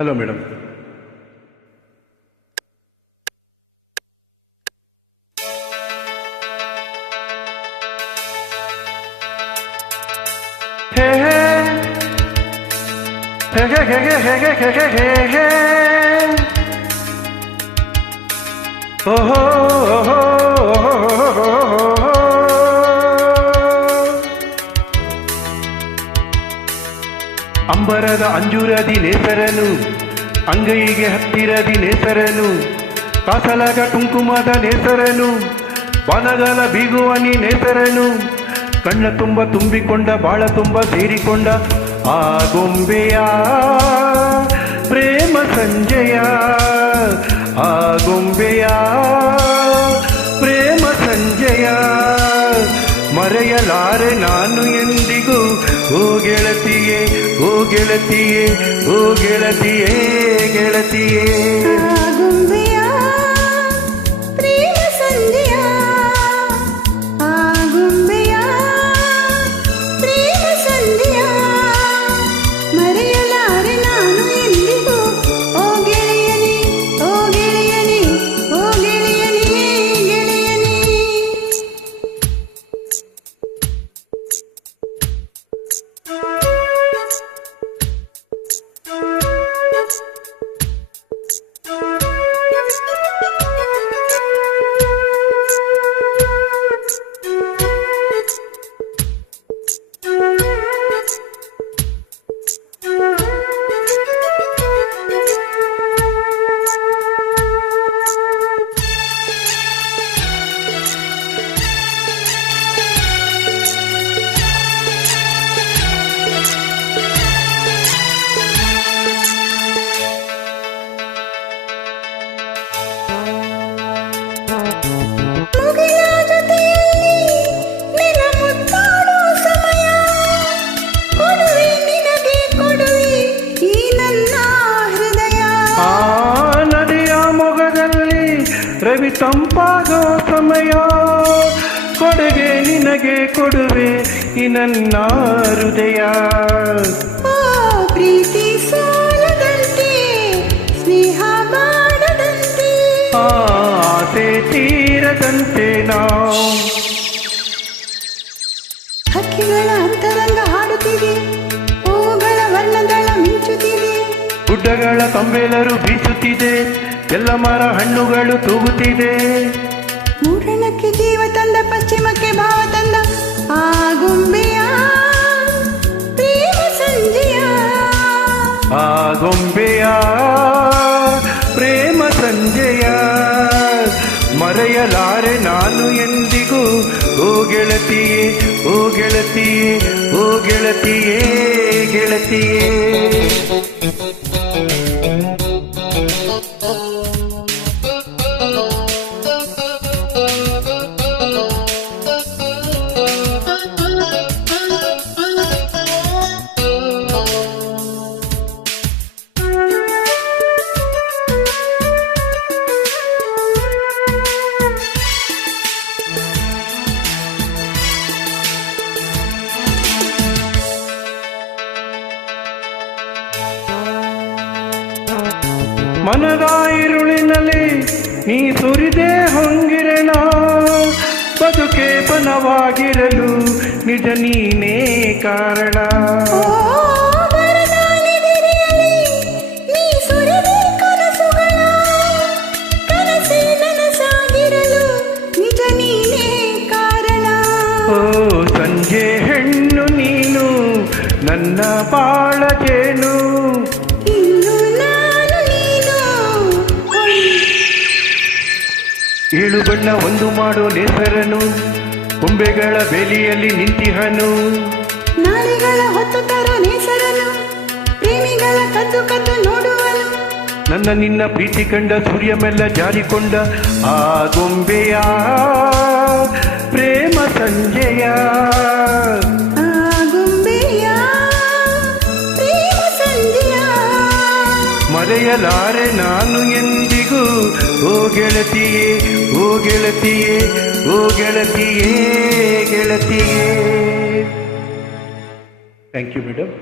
Hello madam. ಹೇ ಹೇ ಹೇ ಹೇ ಹೇ ಹೇ ಹೇ ಹೇ ಹೇ ಹೇ ಹೇ ಓಹೋ ಓಹೋ ಅಂಬರದ ಅಂಜೂರದಿ ನೇಸರನು, ಅಂಗೈಗೆ ಹತ್ತಿರದಿ ನೇಸರನು, ಕಾಸಲಾಗ ಕುಂಕುಮದ ನೇಸರನು, ಬನಗಲ ಬೀಗುವನಿ ನೇಸರನು, ಕಣ್ಣ ತುಂಬ ತುಂಬಿಕೊಂಡ ಬಾಳ ತುಂಬ ಸೇರಿಕೊಂಡ ಆ ಗೊಂಬೆಯ ಪ್ರೇಮ ಸಂಜಯ, ಆ ಗೊಂಬೆಯ ಪ್ರೇಮ ಸಂಜಯ ಮರೆಯಲಾರೆ ನಾನು ಎಂದಿಗೂ. ಓ ಗೆಳತಿಯೇ ಓ ಗೆಳತಿಯೇ ಓ ಗೆಳತಿಯೇ ಗೆಳತಿಯೇ ರವಿ ತಂಪಾಗೋ ಸಮಯ, ಕೊಡುಗೆ ನಿನಗೆ ಕೊಡುವೆ ಈ ನನ್ನ ಹೃದಯ. ಪ್ರೀತಿ ಸೋಲದಂತೆ ಸ್ನೇಹ ಮಾಡದಂತೆ ಆಸೆ ತೀರದಂತೆ ನಾವು. ಹಕ್ಕಿಗಳ ಅಂತರಂಗ ಹಾಡುತ್ತಿದೆ, ಹೂಗಳ ವರ್ಣದಳ ಮಿಂಚುತ್ತಿದೆ, ಗುಡ್ಡಗಳ ತಂಬೇಲರು ಬೀಸುತ್ತಿದೆ, ಎಲ್ಲ ಮರ ಹಣ್ಣುಗಳು ತೂಗುತ್ತಿದೆ. ಮೂಡಣಕ್ಕೆ ಜೀವ ತಂದ, ಪಶ್ಚಿಮಕ್ಕೆ ಭಾವ ತಂದ ಆ ಗೊಂಬೆಯ ಪ್ರೇಮ ಸಂಜಯ, ಆ ಗೊಂಬೆಯ ಪ್ರೇಮ ಸಂಜಯ ಮರೆಯಲಾರೆ ನಾನು ಎಂದಿಗೂ. ಓ ಗೆಳತಿಯೇ ಓ ಗೆಳತಿಯೇ ಓ ಗೆಳತಿಯೇ ಗೆಳತಿಯೇ ಮನದ ಇರುಳಿನಲ್ಲಿ ನೀ ಸುರಿದೆ ಹೊಂಗಿರಣ, ಬದುಕೆ ಬನವಾಗಿರಲು ನಿಜ ನೀನೇ ಕಾರಣ. ಓ ಸಂಜೆ ಹೆಣ್ಣು ನೀನು ನನ್ನ ಬಾಳ ಜೇನು, ಏಳು ಬಣ್ಣ ಒಂದು ಮಾಡೋ ನೇಸರನು, ಕೊಂಬೆಗಳ ಬೇಲಿಯಲ್ಲಿ ನಿಂತಿಹನು, ನಾಳೆಗಳ ಹೊತ್ತು ತರೋ ನೇಸರನು, ಪ್ರೇಮಿಗಳ ಕದ್ದು ಕದ್ದು ನೋಡುವನು, ನನ್ನ ನಿನ್ನ ಪ್ರೀತಿ ಕಂಡ ಸೂರ್ಯ ಮೆಲ್ಲ ಜಾರಿಕೊಂಡ ಆ ಗೊಂಬೆಯ ಪ್ರೇಮ ಸಂಜಯ, ಆ ಗೊಂಬೆಯ ಪ್ರೇಮ ಸಂಜಯ ಮರೆಯಲಾರೆ ನಾನು ಎಂದಿಗೂ. ಓ ಗೆಳತಿಯೇ ಓ ಗೆಳತಿಯೇ ಓ ಗೆಳತಿಯೇ ಗೆಳತಿಯೇ. Thank you madam.